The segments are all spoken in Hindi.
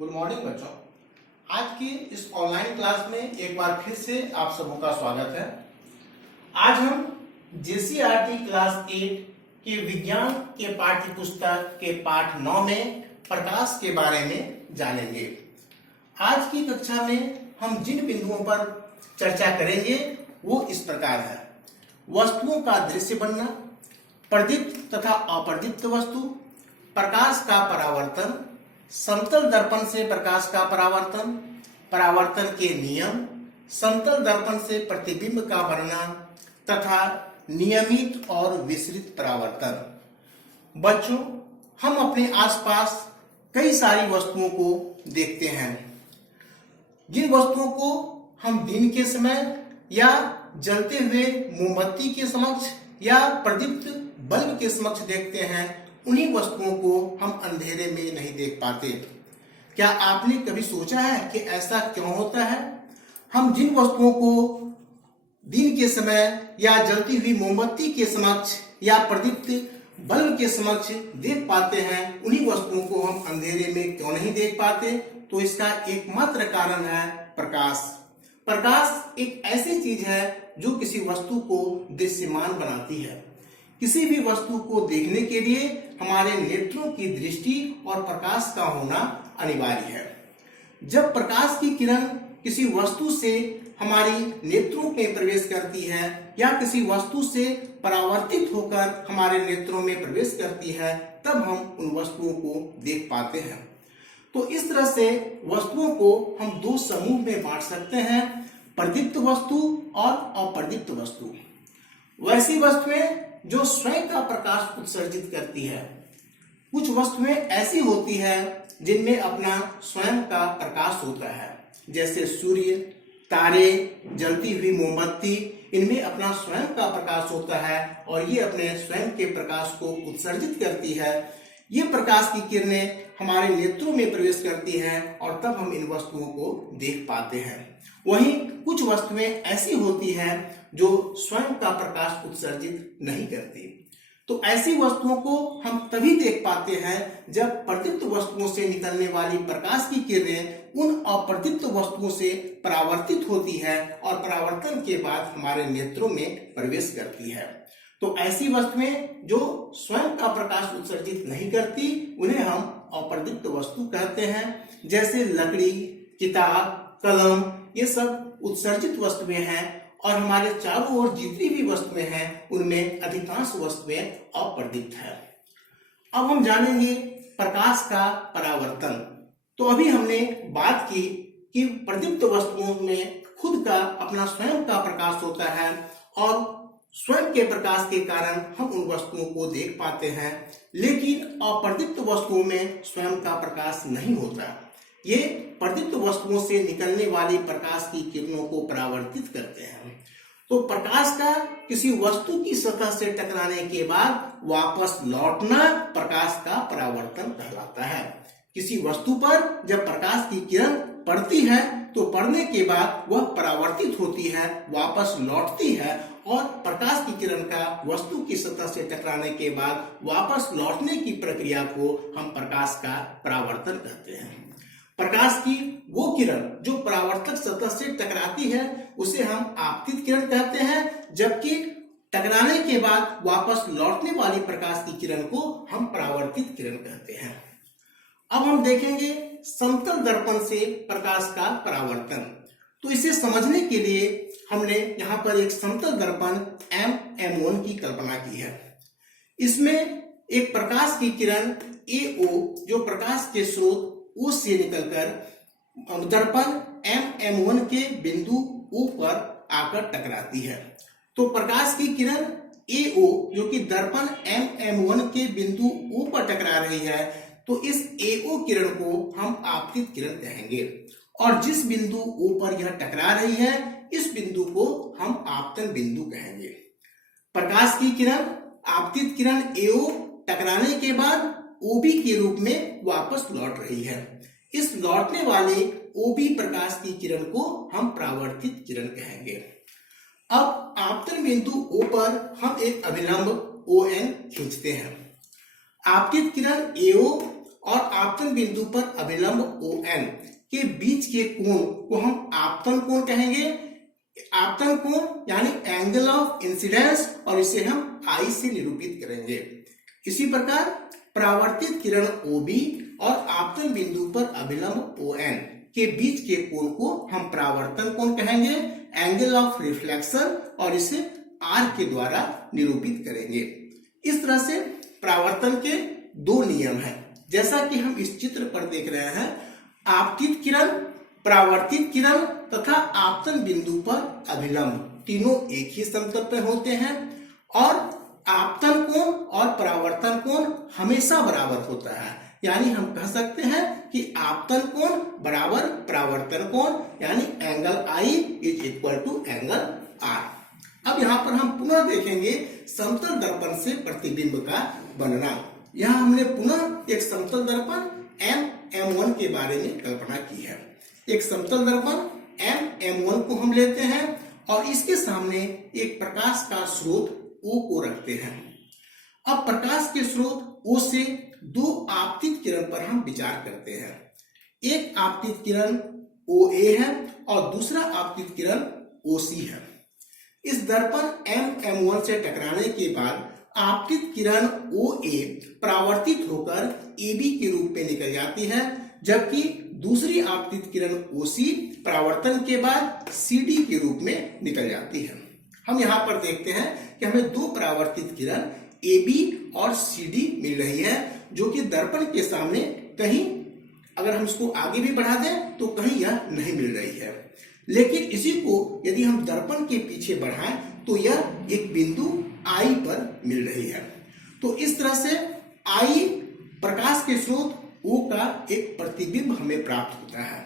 गुड मॉर्निंग बच्चों। आज की इस ऑनलाइन क्लास में एक बार फिर से आप सबों का स्वागत है। आज हम जेसीईआरटी क्लास 8 के विज्ञान के पाठ्य पुस्तक के पाठ 9 में प्रकाश के बारे में जानेंगे। आज की कक्षा में हम जिन बिंदुओं पर चर्चा करेंगे वो इस प्रकार है। वस्तुओं का दृश्य बनना, प्रदीप्त तथा अप्रदीप्त वस्तु, प्रकाश का परावर्तन, समतल दर्पण से प्रकाश का परावर्तन, परावर्तन के नियम, समतल दर्पण से प्रतिबिंब का वर्णन तथा नियमित और विसरित परावर्तन। बच्चों, हम अपने आसपास कई सारी वस्तुओं को देखते हैं। जिन वस्तुओं को हम दिन के समय या जलते हुए मोमबत्ती के समक्ष या प्रदीप्त बल्ब के समक्ष देखते हैं, उन्हीं वस्तुओं को हम अंधेरे में नहीं देख पाते। क्या आपने कभी सोचा है कि ऐसा क्यों होता है? हम जिन वस्तुओं को दिन के समय या जलती हुई मोमबत्ती के समक्ष या प्रदीप्त बल्ब के समक्ष देख पाते हैं, उन्हीं वस्तुओं को हम अंधेरे में क्यों नहीं देख पाते? तो इसका एकमात्र कारण है प्रकाश। प्रकाश एक ऐसी चीज है जो किसी वस्तु को दृश्यमान बनाती है। किसी भी वस्तु को देखने के लिए हमारे नेत्रों की दृष्टि और प्रकाश का होना अनिवार्य है। जब प्रकाश की किरण किसी वस्तु से हमारी नेत्रों में प्रवेश करती है या किसी वस्तु से परावर्तित होकर हमारे नेत्रों में प्रवेश करती है, तब हम उन वस्तुओं को देख पाते हैं। तो इस तरह से वस्तुओं को हम दो समूह में बांट सकते हैं, प्रदीप्त वस्तु और अप्रदीप्त वस्तु। वैसी वस्तुएं जो स्वयं का प्रकाश उत्सर्जित करती है। कुछ वस्तुएं ऐसी होती है जिनमें अपना स्वयं का प्रकाश होता है, जैसे सूर्य, तारे, जलती हुई मोमबत्ती, इनमें अपना स्वयं का प्रकाश होता है और ये अपने स्वयं के प्रकाश को उत्सर्जित करती है। ये प्रकाश की किरणें हमारे नेत्रों में प्रवेश करती हैं और तब हम इन वस्तुओं को देख पाते हैं। वहीं कुछ वस्तुएं ऐसी होती हैं जो स्वयं का प्रकाश उत्सर्जित नहीं करती। तो ऐसी वस्तुओं को हम तभी देख पाते हैं जब प्रदीप्त वस्तुओं से निकलने वाली प्रकाश की किरणें उन अप्रदीप्त वस्तुओं से परावर्तित होती है और परावर्तन के बाद हमारे नेत्रों में प्रवेश करती है। तो ऐसी वस्तुएं जो स्वयं का प्रकाश उत्सर्जित नहीं करती, उन्हें हम अप्रदीप्त वस्तु कहते हैं। जैसे लकड़ी, किताब, कलम, ये सब उत्सर्जित वस्तुएं हैं और हमारे चारों ओर जितनी भी वस्तुएं हैं उनमें अधिकांश वस्तुएं अप्रदीप्त है। अब हम जानेंगे प्रकाश का परावर्तन। तो अभी हमने बात की कि प्रदीप्त वस्तुओं में खुद का अपना स्वयं का प्रकाश होता है और स्वयं के प्रकाश के कारण हम उन वस्तुओं को देख पाते हैं, लेकिन अप्रदीप्त वस्तुओं में स्वयं का प्रकाश नहीं होता। ये प्रदीप्त वस्तुओं से निकलने वाली प्रकाश की किरणों को परावर्तित करते हैं। तो प्रकाश का किसी वस्तु की सतह से टकराने के बाद वापस लौटना प्रकाश का परावर्तन कहलाता है। किसी वस्तु पर जब प्रकाश की किरण पड़ती है तो पड़ने के बाद वह परावर्तित होती है, वापस लौटती है और प्रकाश की किरण का वस्तु की सतह से टकराने के बाद वापस लौटने की प्रक्रिया को हम प्रकाश का परावर्तन कहते हैं। प्रकाश की वो किरण जो परावर्तक सतह से टकराती है उसे हम आपतित किरण कहते हैं, जबकि टकराने के बाद वापस लौटने वाली प्रकाश की किरण को हम परावर्तित किरण कहते हैं। अब हम देखेंगे समतल दर्पण से प्रकाश का परावर्तन। तो इसे समझने के लिए हमने यहाँ पर एक समतल दर्पण MM1 की कल्पना की है। इसमें एक प्रकाश की किरण AO जो प्रकाश के स्रोत O से निकलकर दर्पण MM1 के बिंदु O पर आकर टकराती है। तो प्रकाश की किरण AO जो कि दर्पण MM1 के बिंदु O पर टकरा रही है, तो इस AO किरण को हम आपतित किरण कहेंगे और जिस बिंदु O पर यह टकरा रही है इस बिंदु को हम आपतन बिंदु कहेंगे। प्रकाश की किरण आपतित किरण AO टकराने के बाद OB के रूप में वापस लौट रही है। इस लौटने वाले OB प्रकाश की किरण को हम परावर्तित किरण कहेंगे। अब आपतन बिंदु O पर हम एक अभिलंब ON खींचते हैं। आपतित किरण AO और आपतन बिंदु पर अभिलंब ON एन के बीच के कोण को हम आपतन कोण कहेंगे। आपतन कोण यानी एंगल ऑफ इंसिडेंस, और इसे हम आई से निरूपित करेंगे। इसी प्रकार परावर्तित किरण OB और आपतन बिंदु पर अभिलंब ON के बीच के कोण को हम परावर्तन कोण कहेंगे, एंगल ऑफ रिफ्लेक्शन, और इसे R के द्वारा निरूपित करेंगे। इस तरह से परावर्तन के दो नियम हैं, जैसा कि हम इस चित्र पर देख रहे हैं। आपतित किरण, परावर्तित किरण तथा आपतन बिंदु पर अभिलंब तीनों एक ही समतल पर होते हैं, और आपतन कोण और परावर्तन कोण हमेशा बराबर होता है। यानी हम कह सकते हैं कि आपतन कोण बराबर परावर्तन कोण, यानी angle I is equal to angle R। अब यहाँ पर हम पुनः देखेंगे समतल दर्पण से प्रतिबिंब का बनना। यहाँ हमने पुनः एक समतल दर्पण M1 के बारे में कल्पना की है। एक समतल दर्पण M1 को हम लेते हैं और इसके सामने एक प्रकाश का स्रोत O को रखते हैं। अब प्रकाश के स्रोत O से दो आपतित किरण पर हम विचार करते हैं। एक आपतित किरण OA है और दूसरा आपतित किरण OC है। इस दर्पण M1 से टकराने के बाद आपतित किरण OA परावर्तित होकर AB के रूप में निकल जाती है, जबकि दूसरी आपतित किरण OC परावर्तन के बाद CD के रूप में निकल जाती है। हम यहाँ पर देखते हैं कि हमें दो परावर्तित किरण AB और CD मिल रही है, जो कि दर्पण के सामने कहीं, अगर हम इसको आगे भी बढ़ा दें तो कहीं यह नहीं मिल रही है। लेकिन इसी को यदि हम दर्पण के पीछे बढ़ाएं तो यह एक बिंदु I पर मिल रही है। तो इस तरह से I प्रकाश के स्रोत O का एक प्रतिबिंब हमें प्राप्त होता है।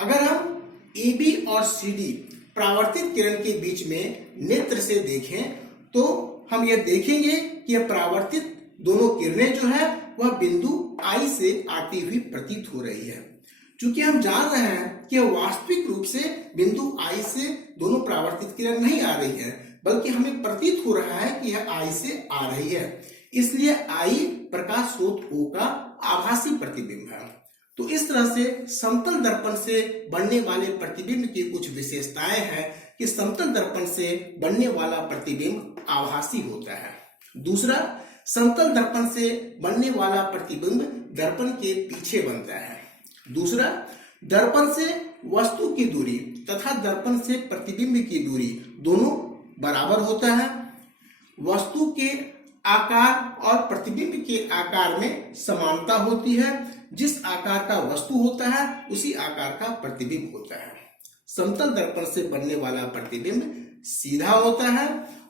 अगर हम AB और CD परावर्तित किरण के बीच में नेत्र से देखें तो हम यह देखेंगे कि यह परावर्तित दोनों किरणें जो है वह बिंदु I से आती हुई प्रतीत हो रही है। चूंकि हम जान रहे हैं कि वास्तविक रूप से बिंदु I से दोनों परावर्तित किरण नहीं आ रही है, बल्कि हमें प्रतीत हो रहा है कि यह I से आ रही है, इसलिए I प्रकाश स्रोत O का आभासी प्रतिबिंब है। तो इस तरह से समतल दर्पण से बनने वाले प्रतिबिंब की कुछ विशेषताएं हैं कि समतल दर्पण से बनने वाला प्रतिबिंब आभासी होता है। दूसरा, समतल दर्पण से बनने वाला प्रतिबिंब दर्पण के पीछे बनता है। दूसरा, दर्पण से वस्तु की दूरी तथा दर्पण से प्रतिबिंब की दूरी दोनों बराबर होता है। वस्तु के आकार और प्रतिबिंब के आकार में समानता होती है। जिस आकार का वस्तु होता है उसी आकार का प्रतिबिंब होता है। समतल दर्पण से बनने वाला प्रतिबिंब सीधा होता है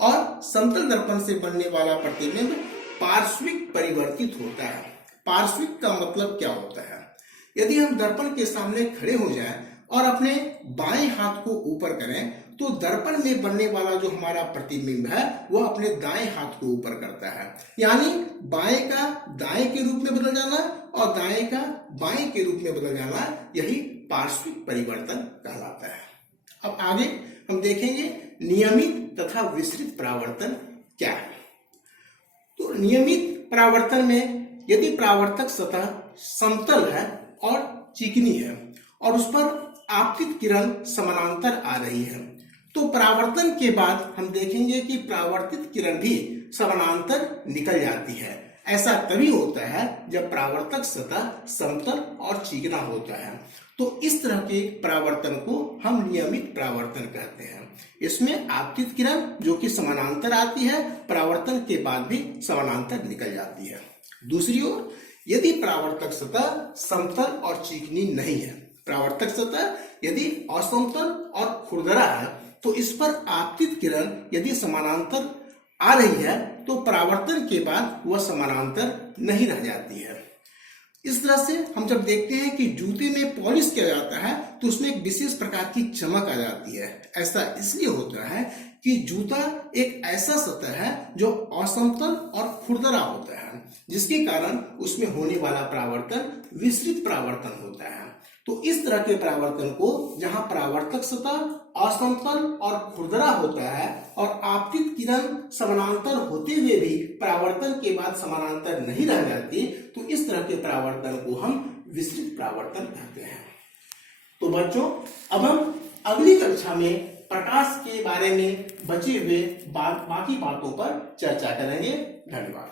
और समतल दर्पण से बनने वाला प्रतिबिंब पार्श्विक परिवर्तित होता है। पार्श्विक का मतलब क्या होता है? यदि हम दर्पण के सामने खड़े हो जाएं और अपने बाएं हाथ को ऊपर करें तो दर्पण में बनने वाला जो हमारा प्रतिबिंब है वह अपने दाएं हाथ को ऊपर करता है, यानी बाएं का दाएं के रूप में बदल जाना और दाएं का बाएं के रूप में बदल जाना, यही पार्श्विक परिवर्तन कहलाता है। अब आगे हम देखेंगे नियमित तथा विसरित परावर्तन क्या है। तो नियमित परावर्तन में यदि परावर्तक सतह समतल है और चिकनी है और उस पर आपतित किरण समानांतर आ रही है, तो परावर्तन के बाद हम देखेंगे कि परावर्तित किरण भी समानांतर निकल जाती है। ऐसा तभी होता है जब परावर्तक सतह समतल और चिकना होता है। तो इस तरह के परावर्तन को हम नियमित परावर्तन कहते हैं। इसमें आपतित किरण जो कि समानांतर आती है, परावर्तन के बाद भी समानांतर निकल जाती है। दूसरी ओर यदि परावर्तक सतह समतल और चिकनी नहीं है, परावर्तक सतह यदि असमतल और खुरदरा है, तो इस पर आपतित किरण यदि समानांतर आ रही है तो परावर्तन के बाद वह समानांतर नहीं रह जाती है। इस तरह से हम जब देखते हैं कि जूते में पॉलिश किया जाता है तो उसमें एक विशेष प्रकार की चमक आ जाती है। ऐसा इसलिए होता है कि जूता एक ऐसा सतह है जो असमतल और खुरदरा होता है, जिसके कारण उसमें होने वाला परावर्तन विसरित परावर्तन होता है। तो इस तरह के परावर्तन को, जहां परावर्तक सतह असमतल और खुरदरा होता है और आपतित किरण समानांतर होते हुए भी परावर्तन के बाद समानांतर नहीं रह जाती, तो इस तरह के परावर्तन को हम विसरित परावर्तन कहते हैं। बच्चों अब हम अगली कक्षा में प्रकाश के बारे में बचे हुए बाकी बातों पर चर्चा करेंगे। धन्यवाद।